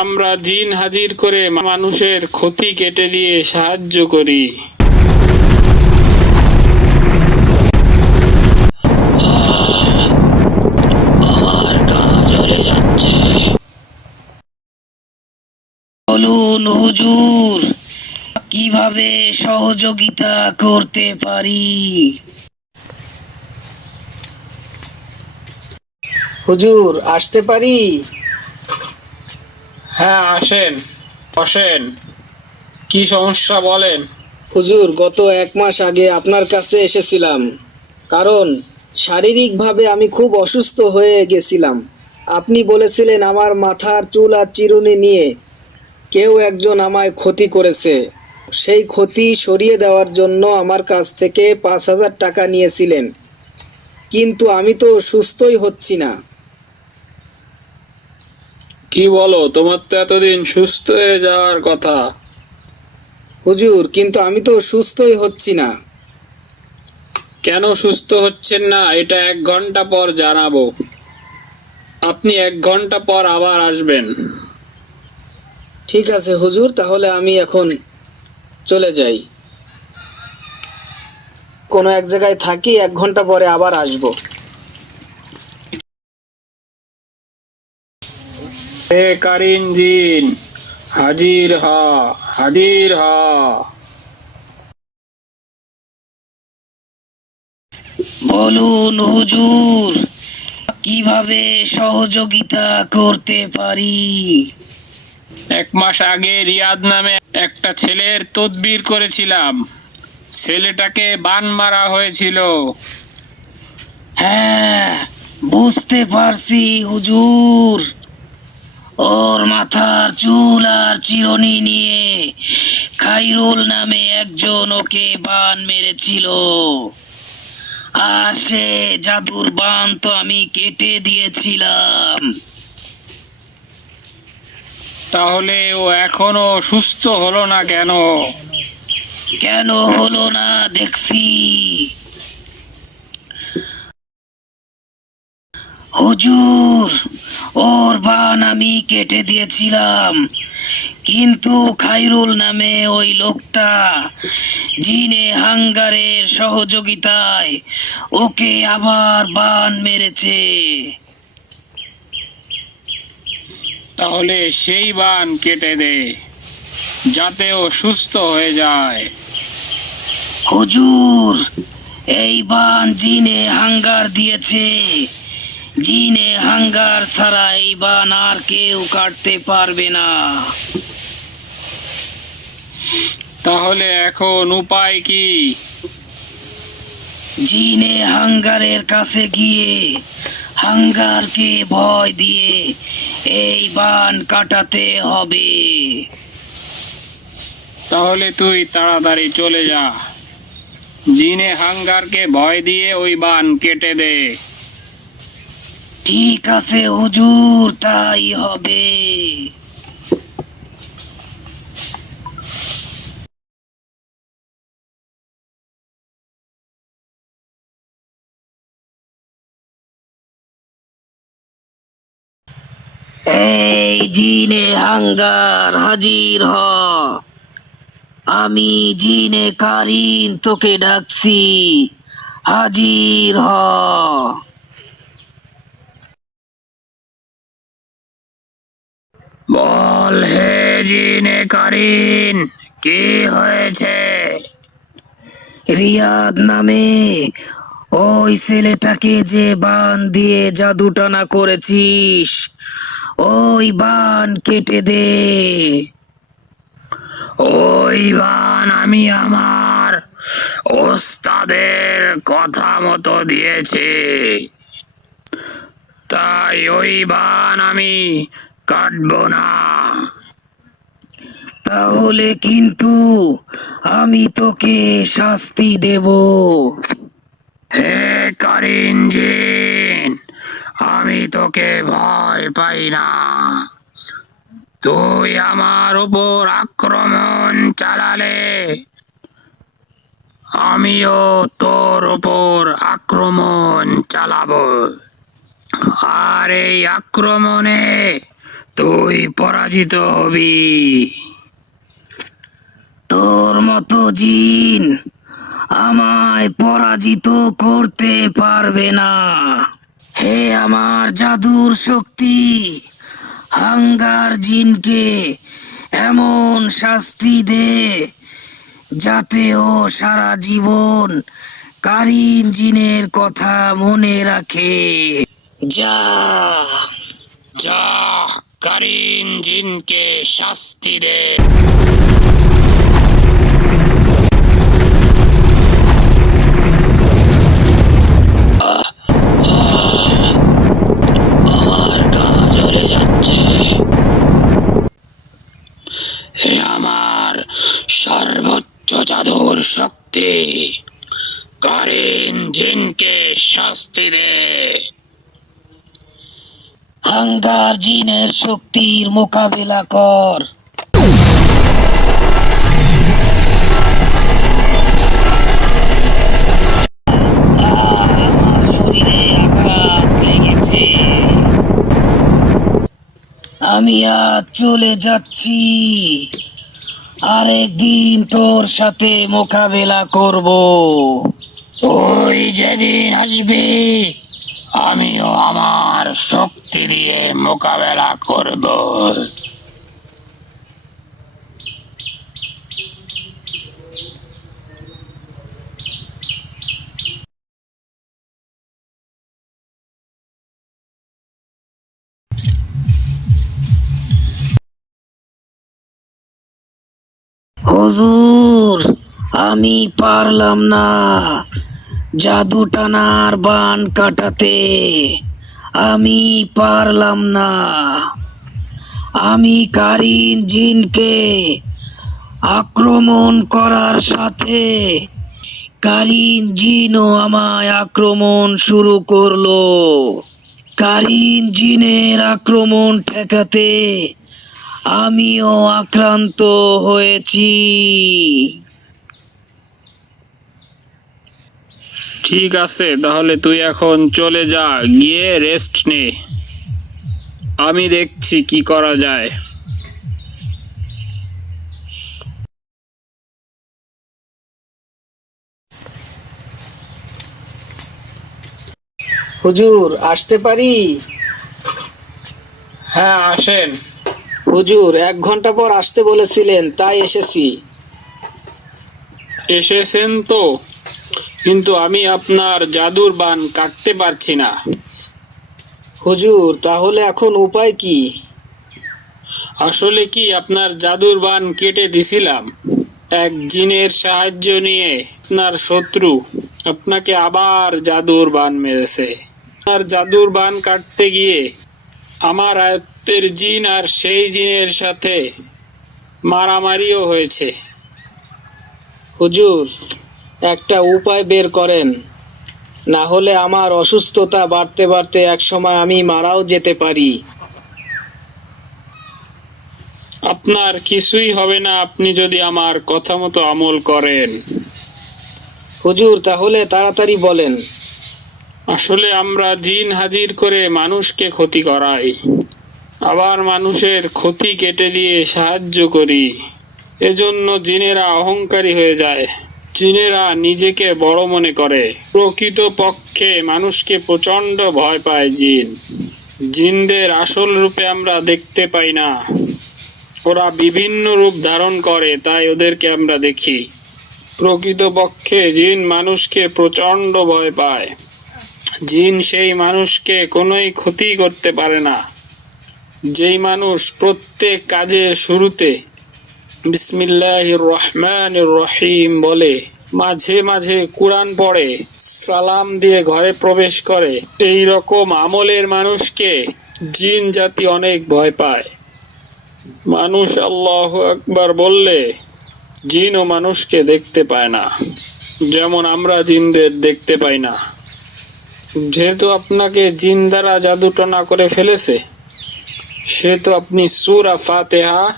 আমরা জিন হাজির করে মানুষের ক্ষতি কেটে দিয়ে সাহায্য করি। বলুন হুজুর কীভাবে সহযোগিতা করতে পারি? হুজুর আসতে পারি? হ্যাঁ আসেন। বসেন। কি সমস্যা বলেন? হুজুর, গত এক মাস আগে আপনার কাছে এসেছিলাম। কারণ, শারীরিকভাবে আমি খুব অসুস্থ হয়ে গেছিলাম। আপনি বলেছিলেন আমার মাথার চুল আর চিরুনি নিয়ে কেউ একজন আমায় ক্ষতি করেছে। সেই ক্ষতি সরিয়ে দেওয়ার জন্য আমার কাছ থেকে পাঁচ হাজার টাকা নিয়েছিলেন। কিন্তু আমি তো সুস্থই হচ্ছি না। কি বলো তোমার তো এতদিন সুস্থ হয়ে যাওয়ার কথা। হুজুর কিন্তু আমি তো সুস্থই হচ্ছি না। কেন সুস্থ হচ্ছেন না এটা এক ঘণ্টা পর জানাব। আপনি এক ঘণ্টা পর আবার আসবেন। ঠিক আছে হুজুর তাহলে আমি এখন চলে যাই। কোনো এক জায়গায় থাকি এক ঘণ্টা পরে আবার আসব। হে কারিন জিন হাজির হ হাজির হ। বলুন হুজুর কীভাবে সহযোগিতা করতে পারি? এক মাস আগে রিয়াদ নামে একটা ছেলের তদবির করেছিলাম। ছেলেটাকে বান মারা হয়েছিল। হ্যাঁ বুঝতে পারছি হুজুর। ওর মাথার চুল আর চিরনি নিয়ে খাইরুল নামে একজন ওকে বান মেরেছিল। আর সে জাদুর বান তো আমি কেটে দিয়েছিলাম। তাহলে ও এখনও সুস্থ হলো না কেন? কেন হলো না দেখছি। হুজুর ওর বান আমি কেটে দিয়েছিলাম। কিন্তু খাইরুল নামে ওই লোকটা জিনে হাঙ্গারের সহযোগিতায় ওকে আবার বান মেরেছে। তাহলে সেই বান কেটে দে যাতে ও সুস্থ হয়ে যায়। হুজুর এই বান জিনে হাঙ্গার দিয়েছে। জিনে হাঙ্গার ছাড়া এই বান আর কেউ কাটতে পারবে না। তাহলে এখন উপায় কি? জিনে হাঙ্গারের কাছে গিয়ে হাঙ্গারকে ভয় দিয়ে এই বান কাটাতে হবে। তাহলে তুই তাড়াতাড়ি চলে যা। জিনে হাঙ্গারকে ভয় দিয়ে ওই বান কেটে দে। ঠিক আছে, হুজুর, তাই হবে। এই জিনে হাঙ্গার, হাজির হ। আমি জিনে কারিন, তোকে ডাকছি। হাজির হ। বল হে জিনে কারিন কি হয়েছে? রিয়াদ নামে ওই ছেলেটাকে যে বান দিয়ে জাদু টানা করেছিস ওই বান কেটে দে। ওই বান আমি আমার ওস্তাদের কথা মতো দিয়েছি। তাই ওই বান আমি কাটবো না। তাহলে কিন্তু আমি তোকে শাস্তি দেব। হে কারিনজিন আমি তোকে ভয় পাই না। তুই আমার উপর আক্রমণ চালালে আমিও তোর উপর আক্রমণ চালাবো। আর এই আক্রমণে তুই পরাজিত হবি। তোর মতো জিন আমায় পরাজিত করতে পারবে না। হে আমার জাদুর শক্তি, হাঙ্গার জিনকে এমন শাস্তি দে যাতে ও সারা জীবন কারিন জিনের কথা মনে রাখে। যা যা। কারিন জিনকে শাস্তি দে। আমার সর্বোচ্চ জাদুর শক্তি কারিন জিনকে শাস্তি দে। হাঙ্গার জিনের শক্তির মোকাবেলা কর। আমি আজ চলে যাচ্ছি। আরেকদিন তোর সাথে মোকাবেলা করব। তুই যেদিন আসবি, আমিও আমার শক্তি দিয়ে মোকাবেলা করব। হুজুর আমি পারলাম না। জাদু টানার বান কাটাতে। আমি পারলাম না। আমি কারিন জিনকে আক্রমণ করার সাথে কারিন জিনও আমায় আক্রমণ শুরু করল। কারিন জিনের আক্রমণ ঠেকাতে আমিও আক্রান্ত হয়েছি। ঠিক আছে তাহলে তুই এখন চলে যা গিয়ে রেস্ট নে। আমি দেখছি কি করা যায়। হুজুর আসতে পারি? হ্যাঁ আসেন। হুজুর এক ঘণ্টা পর আসতে বলেছিলেন তাই এসেছি। এসেছেন তো? কিন্তু আমি আপনার জাদুর বান কাটতে পারছি না। হুজুর তাহলে এখন উপায় কি? আসলে কি আপনার জাদুর বান কেটে দিছিলাম? এক জিনের সাহায্য নিয়ে আপনার শত্রু আপনাকে আবার জাদুর বান মেরেছে। আপনার জাদুর বান কাটতে গিয়ে আমার আয়ত্তের জিন আর সেই জিনের সাথে মারামারিও হয়েছে। হুজুর একটা উপায় বের করেন। না হলে আমার অসুস্থতা বাড়তে বাড়তে এক সময় আমি মারাও যেতে পারি। আপনার কিছুই হবে না, আপনি যদি আমার কথা মতো আমল করেন। হুজুর, তাহলে তাড়াতাড়ি বলেন। আসলে আমরা জিন হাজির করে মানুষকে ক্ষতি করাই। আবার মানুষের ক্ষতি কেটে দিয়ে সাহায্য করি। এজন্য জিনেরা অহংকারী হয়ে যায়। জিনেরা নিজেকে বড় মনে করে। প্রকৃত পক্ষে মানুষকে প্রচণ্ড ভয় পায় জিন। জিনদের আসল রূপে আমরা দেখতে পাই না। ওরা বিভিন্ন রূপ ধারণ করে, তাই ওদেরকে আমরা দেখি। প্রকৃতপক্ষে জিন মানুষকে প্রচণ্ড ভয় পায়। জিন সেই মানুষকে কোনোই ক্ষতি করতে পারে না। যেই মানুষ প্রত্যেক কাজের শুরুতে বিসমিল্লাহ রহমান রহিম বলে, মাঝে মাঝে কোরআন পড়ে, সালাম দিয়ে ঘরে প্রবেশ করে। এই রকম আমলের মানুষকে জিন জাতি অনেক ভয় পায়। মানুষ আল্লাহ আকবার বললে জিনও মানুষকে দেখতে পায় না। যেমন আমরা জিনদের দেখতে পাই না। যেহেতু আপনাকে জিন দ্বারা জাদুটনা করে ফেলেছে, সেহেতু আপনি সুরা ফাতেহা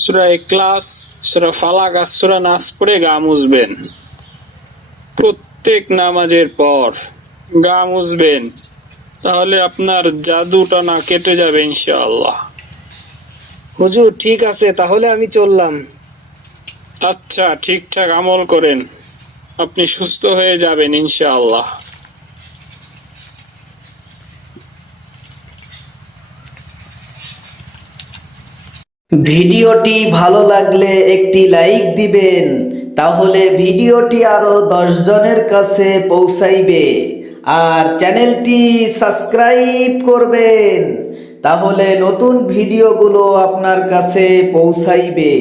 সুরা এক্লাস সুরা ফালাক আর সুরা নাস পড়ে গা মুছবেন। প্রত্যেক নামাজের পর গা মুছবেন তাহলে আপনার জাদুটনা কেটে যাবে ইনশাআল্লাহ। হুজুর ঠিক আছে তাহলে আমি চললাম। আচ্ছা ঠিকঠাক আমল করেন। আপনি সুস্থ হয়ে যাবেন ইনশাআল্লাহ। ভিডিওটি ভালো লাগলে একটি লাইক দিবেন, তাহলে ভিডিওটি আরও জনের কাছে পৌঁছাইবে। আর চ্যানেলটি সাবস্ক্রাইব করবেন, তাহলে নতুন ভিডিওগুলো আপনার কাছে পৌঁছাইবে।